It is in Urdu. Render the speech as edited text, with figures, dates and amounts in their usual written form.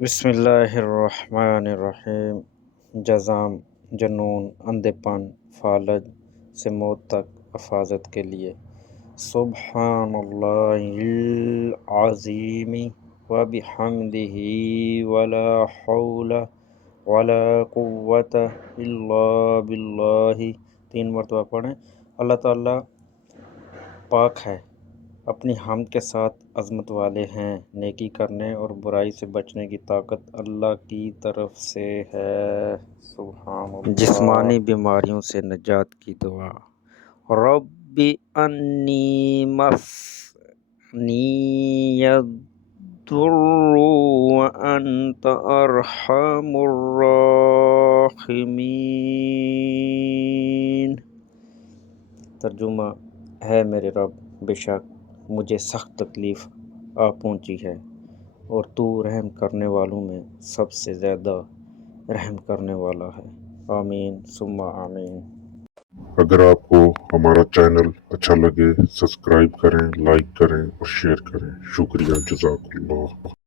بسم اللہ الرحمن الرحیم۔ جزام، جنون، اندھے پن، فالج سے موت تک حفاظت کے لیے سبحان اللہ العظیم و بحمدہ ولا حول ولا قوت الا باللہ 3 مرتبہ پڑھیں۔ اللہ تعالیٰ پاک ہے، اپنی حمد کے ساتھ عظمت والے ہیں۔ نیکی کرنے اور برائی سے بچنے کی طاقت اللہ کی طرف سے ہے۔ سبحان اللہ۔ جسمانی بیماریوں سے نجات کی دعا۔ رب انی مسنی الضر وانت ارحم الراحمین۔ ترجمہ: ہے میرے رب، بے شک مجھے سخت تکلیف آ پہنچی ہے اور تو رحم کرنے والوں میں سب سے زیادہ رحم کرنے والا ہے۔ آمین ثم آمین۔ اگر آپ کو ہمارا چینل اچھا لگے سبسکرائب کریں، لائک کریں اور شیئر کریں۔ شکریہ، جزاک اللہ۔